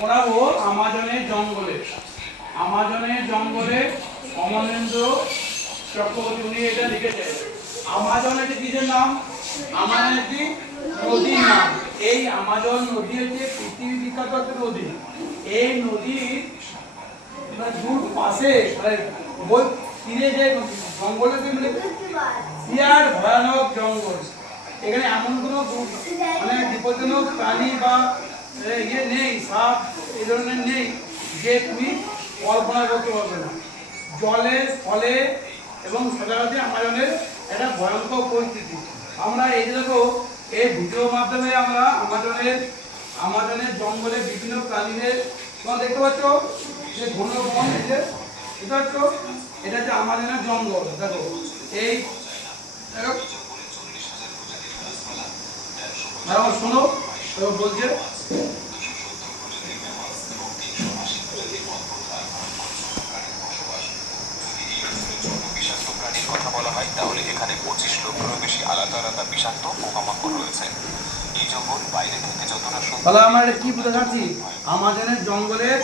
পড়াবো আমাজনের জঙ্গলে। আমাজনের জঙ্গলে অমলেন্দ্র চক্রবর্তী উনি এটা লিখেছেন। আমাজন একটি কিসের নাম? আমাজন একটি নদীর নাম। এই আমাজন নদী হচ্ছে পৃথিবী বিখ্যাত একটা নদী। এই নদীর দূর পাশে তীরে যে জঙ্গলে বিরাট ভয়ানক জঙ্গল। এখানে এমন কোনো বিপজ্জনক প্রাণী বা ইয়ে নেই, সাপ এই ধরনের নেই যে তুমি কল্পনা করতে পারবে না। জলের ফলে এবং সচরাচর আমাজনের একটা ভয়ঙ্কর পরিস্থিতি। আমরা এই দেখো এই ভিডিওর মাধ্যমে আমরা আমাজনের জঙ্গলে বিভিন্ন প্রাণীদের তোমরা দেখতে পাচ্ছ যে ঘন বন, এই যে বুঝতে পারছো, এটা হচ্ছে আমাজনের জঙ্গল। দেখো এই দেখো শোনো বলছে কথা বলা হয় তাহলে এখানে 25 লক্ষেরও বেশি আলাদা আলাদা বিষাক্ত পোকামাকড় রয়েছে। এই জঙ্গল বাইরে থেকে যতটা তাহলে আমরা কি বুঝতে পারছি, আমাজনের জঙ্গলের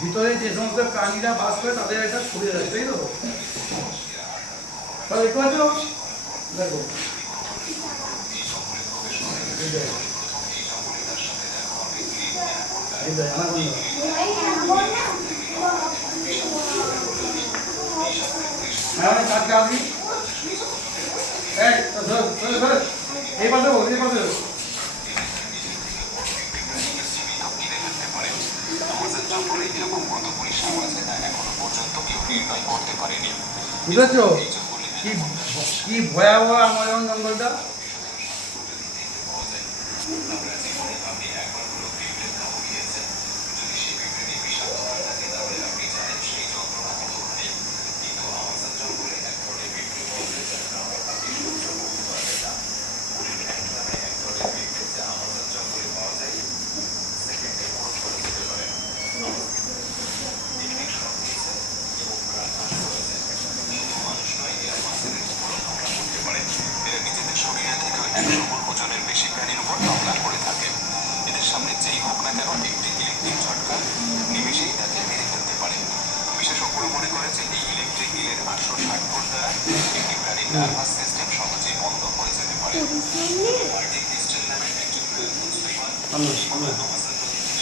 ভিতরে যে সমস্ত প্রাণীরা বাস করে তাদের একটা ছড়িয়ে যাচ্ছে, তাই তো? তাহলে একটু আছো দেখো এই পাশে বল, এই পাশে বুঝেছো কি ভয়াবহ আমাজন জঙ্গলটা। ওজনের বেশি প্রাণীর উপর হামলা করে থাকে। এদের সামনে যেই হোক না কেন একটি ইলেকট্রিক ঝটকা নিমেষেই তাকে মেরে ফেলতে পারে। বিশেষজ্ঞরা মনে করে যে এই ইলেকট্রিক ইলের 860 ভোল্ট দ্বারা একটি প্রাণীর নার্ভাস সিস্টেম সহজেই বন্ধ হয়ে যেতে পারে।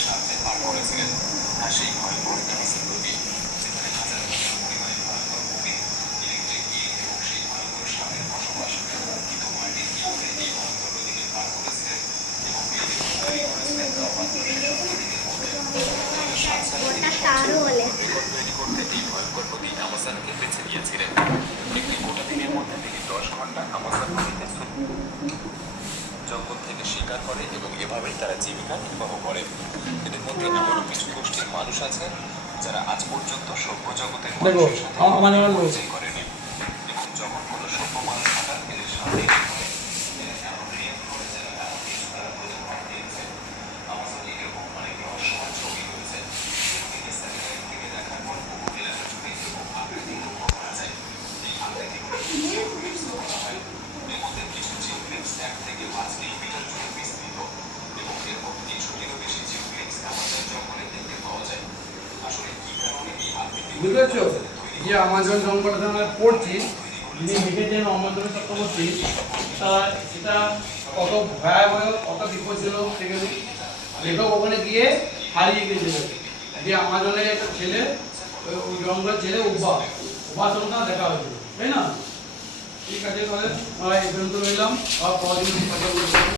সাথে পার করেছিলেন আর সেই ভয়ঙ্কর এমিসন নদী, যেখানে হাজার হাজার পরিমাণে ভয়ঙ্কর ভূমি ইলেকট্রিক ইল এবং সেই ভয়ঙ্কর সাপের বসবাস। কিন্তু মার্টিন কিভাবে এই ভয়ঙ্কর নদীকে পার করেছিলেন এবং এই তৈরি করেছিলেন তা মাত্র সেসব নদীদের মধ্যে। 2007 সালে তিনি রেকর্ড তৈরি করতে এই ভয়ঙ্কর নদী আমাজনকে বেছে নিয়েছিলেন। একটি গোটা দিনের মধ্যে তিনি 10 ঘন্টা আমাজন নদীতে জঙ্গল থেকে শিকার করে এবং এভাবেই তারা জীবিকা নির্বাহ করে। এদের মধ্যে এমন কিছু গোষ্ঠীর মানুষ আছে যারা আজ পর্যন্ত সভ্য জগতের মানুষের সাথে পরিচয় করেনি এবং যখন কোনো সভ্য মানুষ হঠাৎ এদের সাথে বুঝেছো যে আমাজন জঙ্গলটা আমরা পড়ছি, যিনি লিখেছেন অমলেন্দ্র চক্রবর্তী, সেটা কত ভয়াবহ, কত বিপজ্জনক সেখানে লেখক ওখানে গিয়ে হারিয়ে গিয়েছিল। যে আমাজনের একটা ছেলে, ওই জঙ্গলের ছেলে উব্বাস দেখা হয়েছিল, তাই না? ঠিক আছে, তাহলে আমরা এই পর্যন্ত রইলাম, আর পরদিন কথা বলবো।